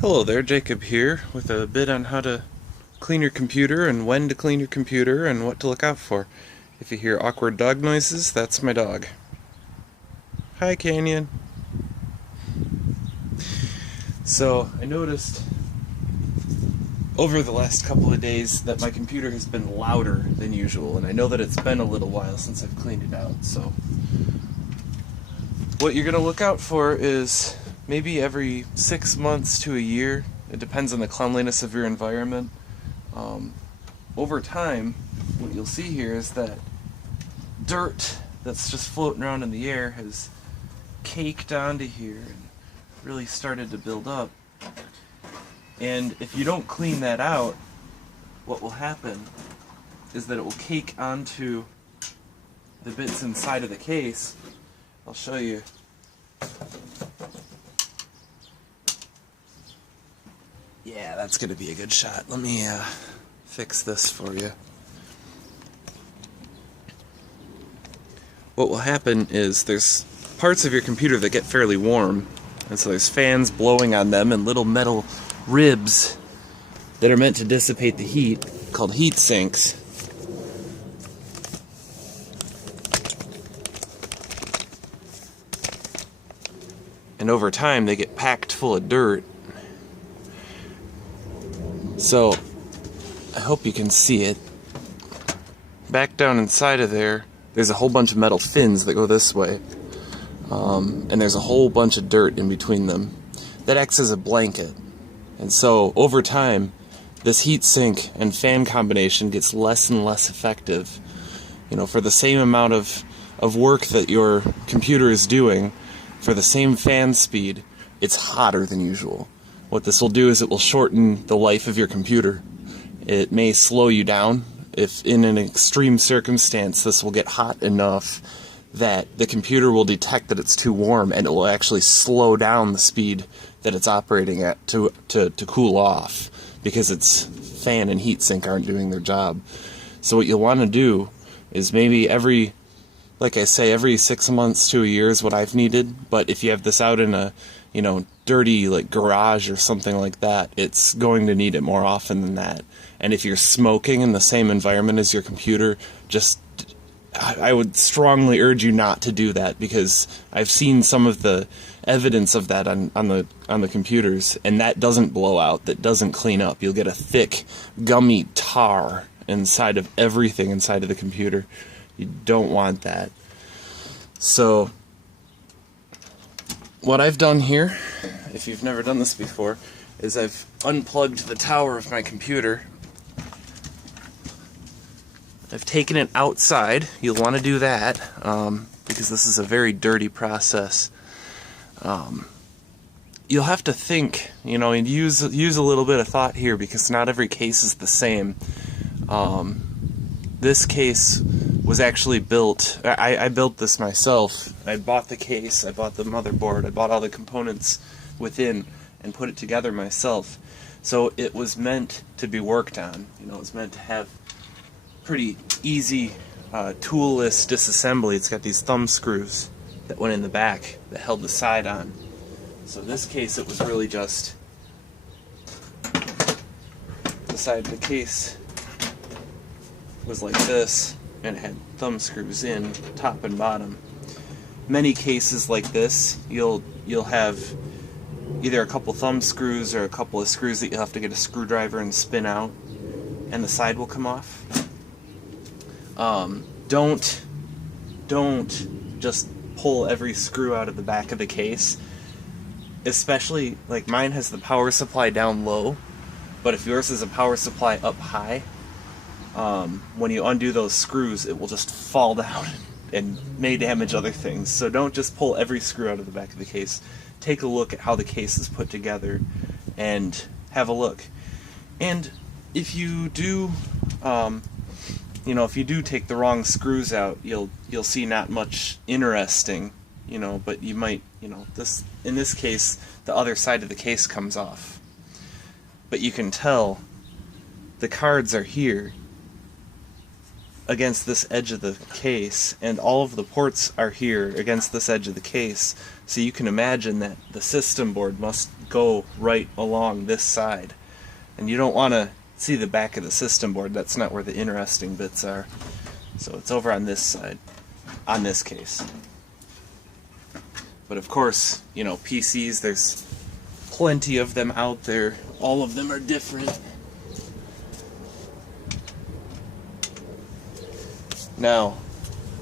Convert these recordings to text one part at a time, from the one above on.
Hello there, Jacob here with a bit on how to clean your computer and when to clean your computer and what to look out for. If you hear awkward dog noises, that's my dog. Hi, Canyon. So, I noticed over the last couple of days that my computer has been louder than usual, and I know that it's been a little while since I've cleaned it out, so what you're going to look out for is maybe every 6 months to a year. It depends on the cleanliness of your environment. Over time, what you'll see here is that dirt that's just floating around in the air has caked onto here and really started to build up. And if you don't clean that out, what will happen is that it will cake onto the bits inside of the case. I'll show you. Yeah, that's going to be a good shot. Let me fix this for you. What will happen is there's parts of your computer that get fairly warm, and so there's fans blowing on them and little metal ribs that are meant to dissipate the heat, called heat sinks. And over time they get packed full of dirt. So I hope you can see it. Back down inside of there's a whole bunch of metal fins that go this way. And there's a whole bunch of dirt in between them. That acts as a blanket. And so over time, this heat sink and fan combination gets less and less effective. You know, for the same amount of work that your computer is doing, for the same fan speed, it's hotter than usual. What this will do is it will shorten the life of your computer. It may slow you down. If in an extreme circumstance this will get hot enough that the computer will detect that it's too warm and it will actually slow down the speed that it's operating at to cool off, because its fan and heatsink aren't doing their job. So what you'll want to do is maybe every 6 months to a year is what I've needed, but if you have this out in a dirty garage or something like that, it's going to need it more often than that. And if you're smoking in the same environment as your computer, I would strongly urge you not to do that, because I've seen some of the evidence of that on the computers, and that doesn't blow out, that doesn't clean up. You'll get a thick, gummy tar inside of everything inside of the computer. You don't want that. So what I've done here, if you've never done this before, is I've unplugged the tower of my computer. I've taken it outside. You'll want to do that because this is a very dirty process. You'll have to think, and use a little bit of thought here, because not every case is the same. This case was actually built. I built this myself. I bought the case, I bought the motherboard, I bought all the components within and put it together myself. So it was meant to be worked on. It was meant to have pretty easy toolless disassembly. It's got these thumb screws that went in the back that held the side on. So in this case it was really just the side of the case was like this, and it had thumb screws in top and bottom. Many cases like this, you'll have either a couple thumb screws or a couple of screws that you'll have to get a screwdriver and spin out, and the side will come off. Don't just pull every screw out of the back of the case. Especially, mine has the power supply down low, but if yours is a power supply up high, when you undo those screws, it will just fall down and may damage other things. So don't just pull every screw out of the back of the case. Take a look at how the case is put together and have a look. And if you do, if you do take the wrong screws out, you'll see not much interesting, but you might, in this case, the other side of the case comes off. But you can tell the cards are here against this edge of the case, and all of the ports are here against this edge of the case. So you can imagine that the system board must go right along this side. And you don't want to see the back of the system board. That's not where the interesting bits are. So it's over on this side, on this case. But of course, you know, PCs, there's plenty of them out there. All of them are different. Now,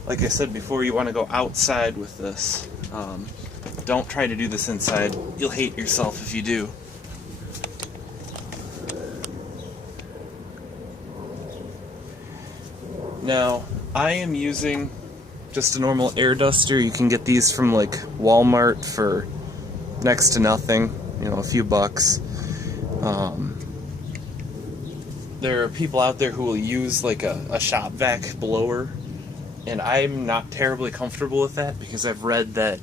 like I said before, you want to go outside with this. Don't try to do this inside. You'll hate yourself if you do. Now, I am using just a normal air duster. You can get these from like Walmart for next to nothing, you know, a few bucks. There are people out there who will use like a shop vac blower, and I'm not terribly comfortable with that because I've read that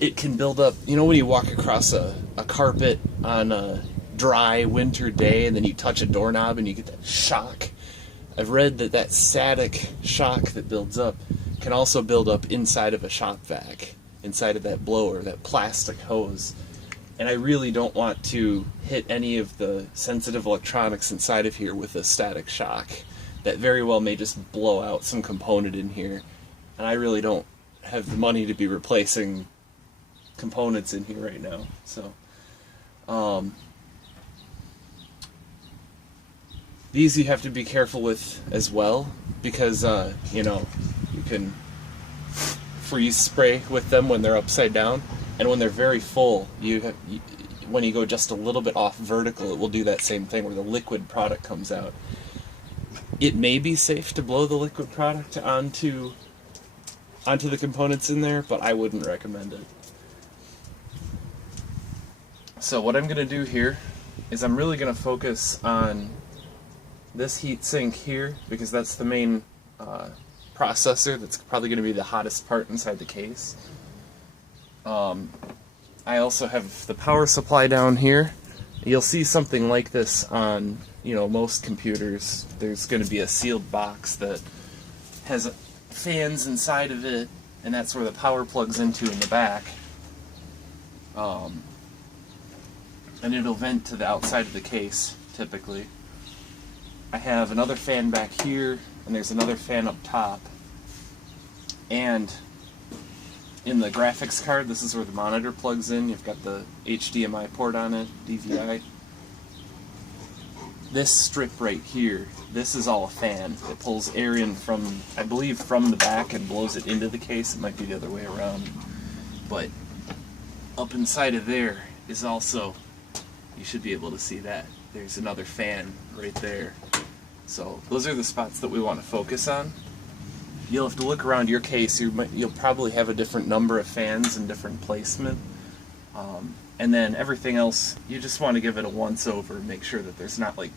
it can build up, you know, when you walk across a carpet on a dry winter day and then you touch a doorknob and you get that shock. I've read that that static shock that builds up can also build up inside of a shop vac, inside of that blower, that plastic hose. And I really don't want to hit any of the sensitive electronics inside of here with a static shock. That very well may just blow out some component in here. And I really don't have the money to be replacing components in here right now. So, these you have to be careful with as well, because, you know, you can freeze spray with them when they're upside down, and when they're very full, when you go just a little bit off vertical, it will do that same thing where the liquid product comes out. It may be safe to blow the liquid product onto the components in there, but I wouldn't recommend it. So what I'm going to do here is I'm really going to focus on this heat sink here, because that's the main processor. That's probably going to be the hottest part inside the case. I also have the power supply down here. You'll see something like this on, you know, most computers. There's going to be a sealed box that has fans inside of it, and that's where the power plugs into in the back. And it'll vent to the outside of the case, typically. I have another fan back here, and there's another fan up top. And in the graphics card, this is where the monitor plugs in. You've got the HDMI port on it, DVI. This strip right here, this is all a fan. It pulls air in from, I believe, from the back and blows it into the case. It might be the other way around. But up inside of there is also, you should be able to see that. There's another fan right there. So those are the spots that we want to focus on. You'll have to look around your case. You'll probably have a different number of fans and different placement. And then everything else, you just want to give it a once over. Make sure that there's not like,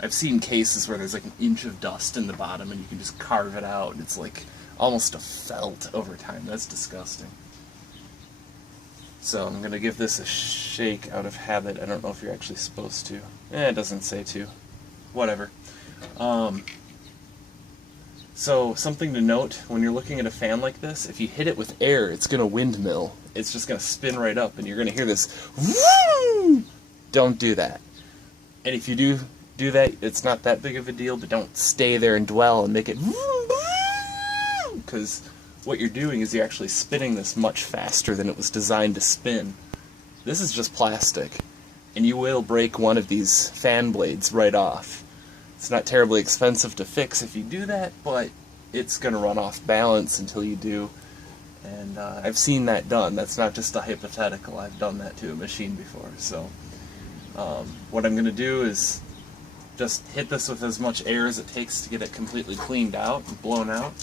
I've seen cases where there's like an inch of dust in the bottom and you can just carve it out. It's like almost a felt over time. That's disgusting. So I'm going to give this a shake out of habit. I don't know if you're actually supposed to. It doesn't say to. Whatever. So something to note, when you're looking at a fan like this, if you hit it with air, it's going to windmill. It's just going to spin right up, and you're going to hear this, woo! Don't do that. And if you do that, it's not that big of a deal, but don't stay there and dwell and make it, because what you're doing is you're actually spinning this much faster than it was designed to spin. This is just plastic, and you will break one of these fan blades right off. It's not terribly expensive to fix if you do that, but it's going to run off balance until you do. And I've seen that done. That's not just a hypothetical. I've done that to a machine before. So what I'm going to do is just hit this with as much air as it takes to get it completely cleaned out and blown out,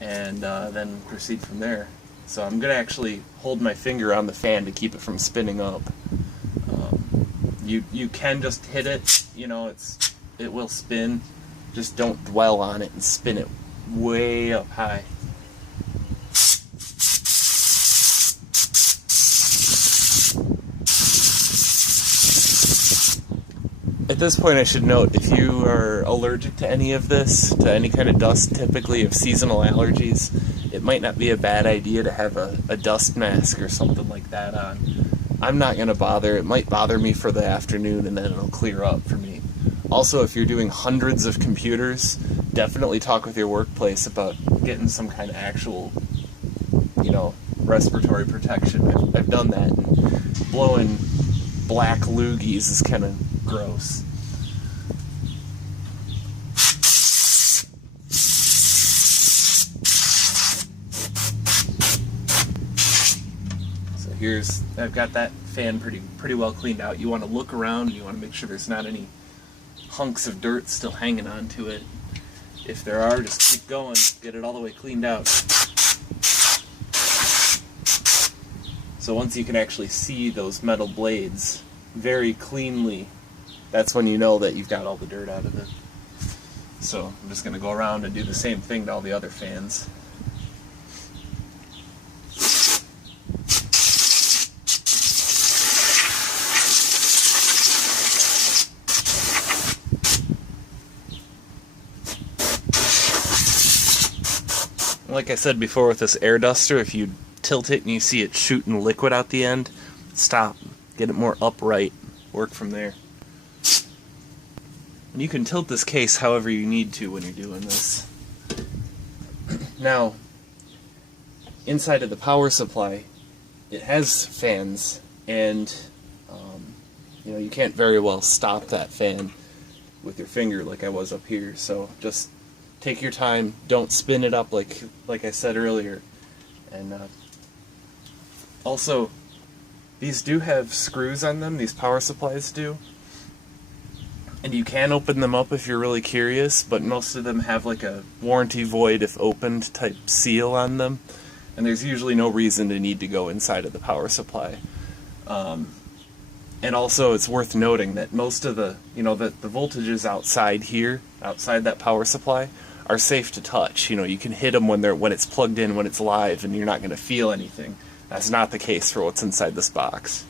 and then proceed from there. So I'm going to actually hold my finger on the fan to keep it from spinning up. You can just hit it, you know, it will spin. Just don't dwell on it and spin it way up high. At this point, I should note, if you are allergic to any of this, to any kind of dust, typically of seasonal allergies, it might not be a bad idea to have a dust mask or something like that on. I'm not going to bother. It might bother me for the afternoon, and then it'll clear up for me. Also, if you're doing hundreds of computers, definitely talk with your workplace about getting some kind of actual, respiratory protection. I've done that, and blowing black loogies is kind of gross. So I've got that fan pretty well cleaned out. You want to look around, and you want to make sure there's not any hunks of dirt still hanging onto it. If there are, just keep going, get it all the way cleaned out. So once you can actually see those metal blades very cleanly, that's when you know that you've got all the dirt out of it. So I'm just going to go around and do the same thing to all the other fans. Like I said before with this air duster, if you tilt it and you see it shooting liquid out the end, stop. Get it more upright. Work from there. And you can tilt this case however you need to when you're doing this. Now, inside of the power supply, it has fans, and you can't very well stop that fan with your finger like I was up here. So just take your time. Don't spin it up like I said earlier. And also, these do have screws on them. These power supplies do. And you can open them up if you're really curious, but most of them have like a warranty void if opened type seal on them. And there's usually no reason to need to go inside of the power supply. And also it's worth noting that most of the voltages outside here, outside that power supply, are safe to touch. You can hit them when it's plugged in, when it's live, and you're not going to feel anything. That's not the case for what's inside this box.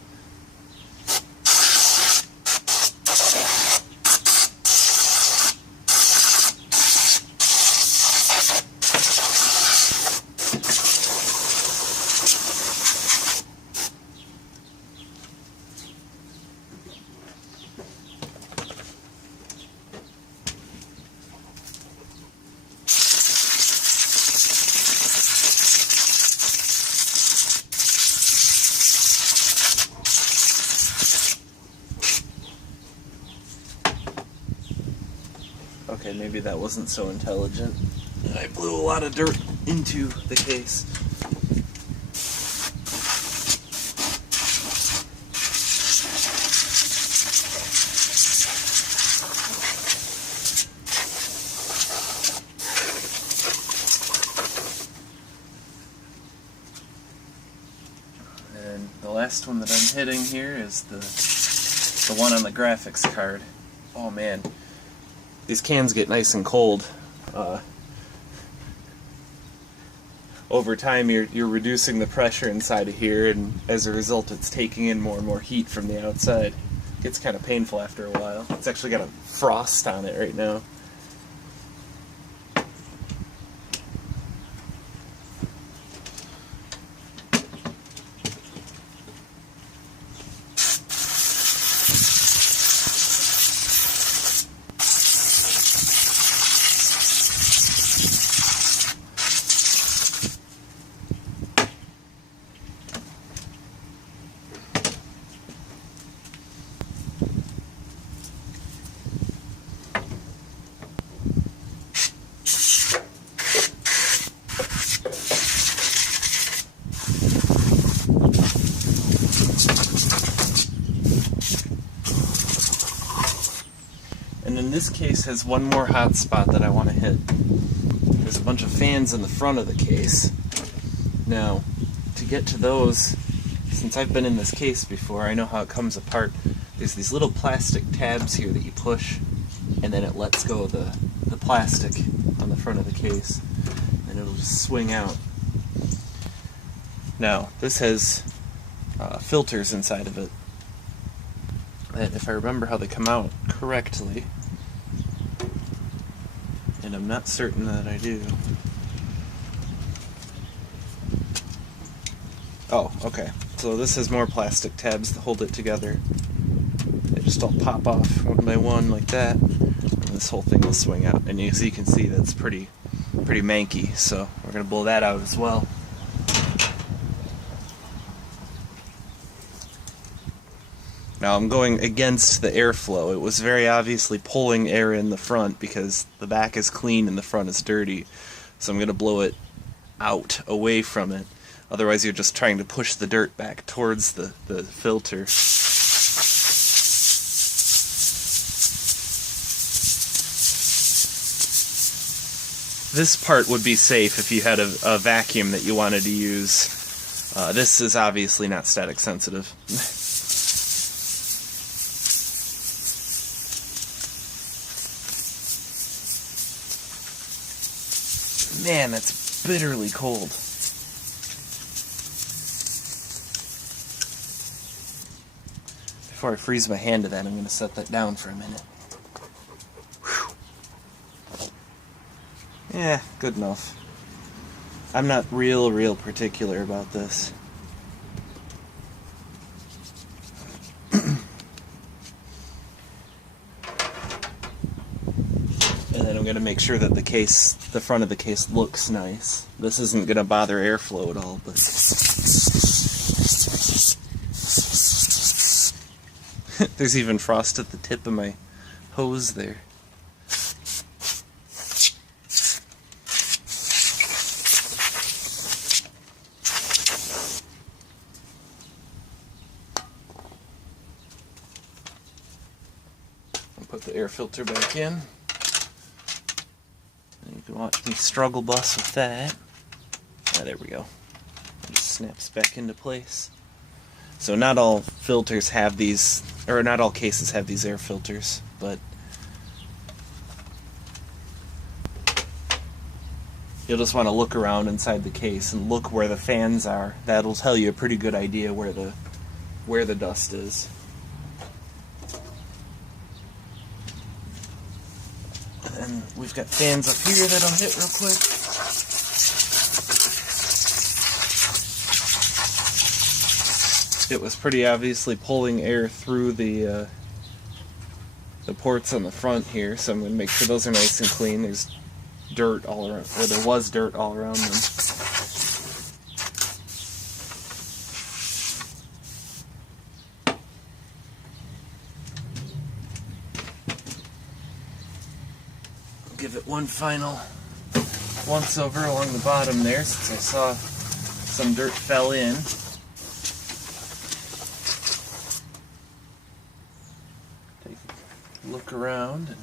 Okay, maybe that wasn't so intelligent. I blew a lot of dirt into the case. And the last one that I'm hitting here is the one on the graphics card. Oh man. These cans get nice and cold. Over time, you're reducing the pressure inside of here, and as a result, it's taking in more and more heat from the outside. It gets kind of painful after a while. It's actually got a frost on it right now. And then this case has one more hot spot that I want to hit. There's a bunch of fans in the front of the case. Now, to get to those, since I've been in this case before, I know how it comes apart. There's these little plastic tabs here that you push, and then it lets go of the plastic on the front of the case, and it'll just swing out. Now, this has filters inside of it. that if I remember how they come out correctly, and I'm not certain that I do. Oh, okay. So this has more plastic tabs that hold it together. They just all pop off one by one like that, and this whole thing will swing out. And as you can see, that's pretty manky, so we're going to blow that out as well. Now I'm going against the airflow. It was very obviously pulling air in the front because the back is clean and the front is dirty. So I'm going to blow it out, away from it. Otherwise you're just trying to push the dirt back towards the filter. This part would be safe if you had a vacuum that you wanted to use. This is obviously not static sensitive. Man, that's bitterly cold. Before I freeze my hand to that, I'm going to set that down for a minute. Whew. Yeah, good enough. I'm not real particular about this. And then I'm going to make sure that the front of the case looks nice. This isn't going to bother airflow at all, but... There's even frost at the tip of my hose there. I'll put the air filter back in. And you can watch me struggle bus with that. Ah, there we go. It just snaps back into place. So not all filters have these, or not all cases have these air filters, but you'll just want to look around inside the case and look where the fans are. That'll tell you a pretty good idea where the dust is. And we've got fans up here that I'll hit real quick. It was pretty obviously pulling air through the ports on the front here, so I'm going to make sure those are nice and clean. There's dirt all around, or there was dirt all around them. Give it one final once over along the bottom there, since I saw some dirt fell in. Look around, and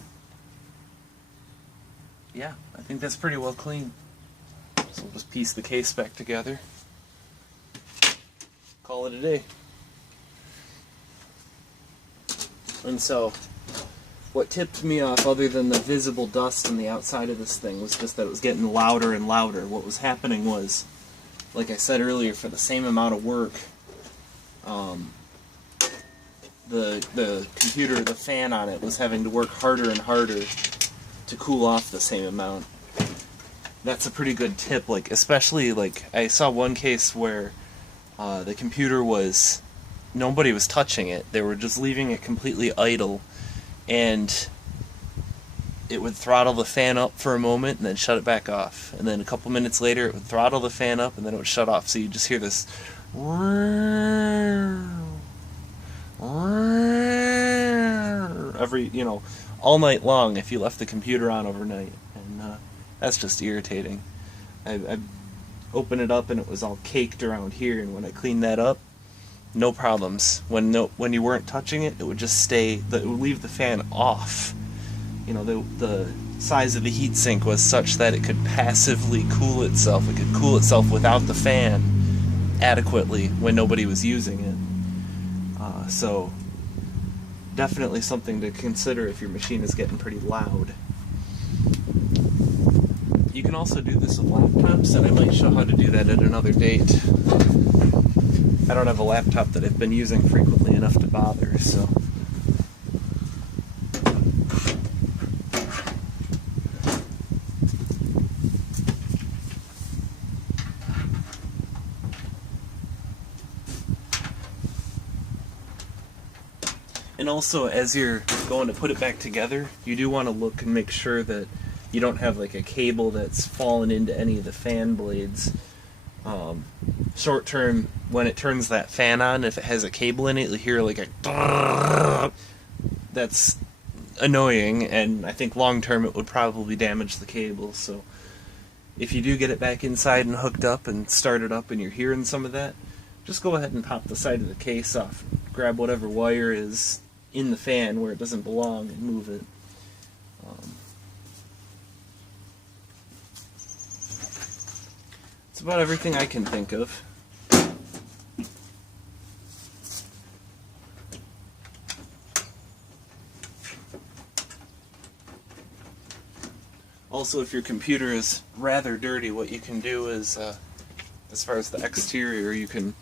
yeah, I think that's pretty well clean. So we'll just piece the case back together. Call it a day. And so, what tipped me off, other than the visible dust on the outside of this thing, was just that it was getting louder and louder. What was happening was, like I said earlier, for the same amount of work, the computer, the fan on it, was having to work harder and harder to cool off the same amount. That's a pretty good tip, like, especially, like, I saw one case where the computer was, nobody was touching it. They were just leaving it completely idle, and it would throttle the fan up for a moment and then shut it back off. And then a couple minutes later it would throttle the fan up and then it would shut off. So you just hear this every, all night long if you left the computer on overnight. And that's just irritating. I opened it up and it was all caked around here, and when I cleaned that up, no problems. When you weren't touching it, it would just stay, it would leave the fan off. The size of the heatsink was such that it could passively cool itself. It could cool itself without the fan adequately when nobody was using it. So definitely something to consider if your machine is getting pretty loud. You can also do this with laptops, and I might show how to do that at another date. I don't have a laptop that I've been using frequently enough to bother, so And also, as you're going to put it back together, you do want to look and make sure that you don't have like a cable that's fallen into any of the fan blades. Short term, when it turns that fan on, if it has a cable in it, you'll hear like a that's annoying, and I think long term it would probably damage the cable. So if you do get it back inside and hooked up and start it up and you're hearing some of that, just go ahead and pop the side of the case off, grab whatever wire is in the fan where it doesn't belong and move it. It's about everything I can think of. Also, if your computer is rather dirty, what you can do is, as far as the exterior, you can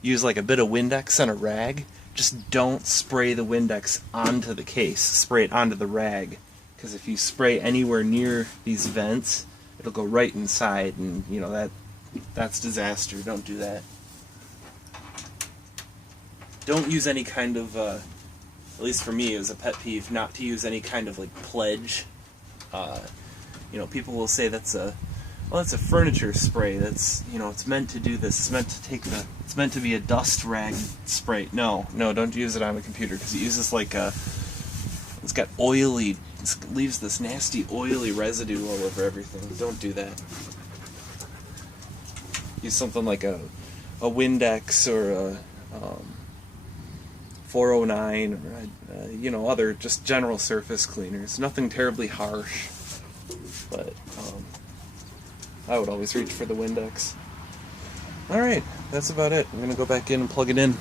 use like a bit of Windex and a rag. Just don't spray the Windex onto the case. Spray it onto the rag. Because if you spray anywhere near these vents, it'll go right inside, and you know that's disaster. Don't do that. Don't use any kind of, at least for me, it was a pet peeve, not to use any kind of like pledge. You know, people will say that's a furniture spray. That's, you know, it's meant to do this. It's meant to be a dust rag spray. No, don't use it on a computer, because it uses like it's got oily, it leaves this nasty oily residue all over everything. Don't do that. Use something like a Windex or a 409 or you know, other just general surface cleaners. Nothing terribly harsh, but I would always reach for the Windex. Alright, that's about it. I'm going to go back in and plug it in.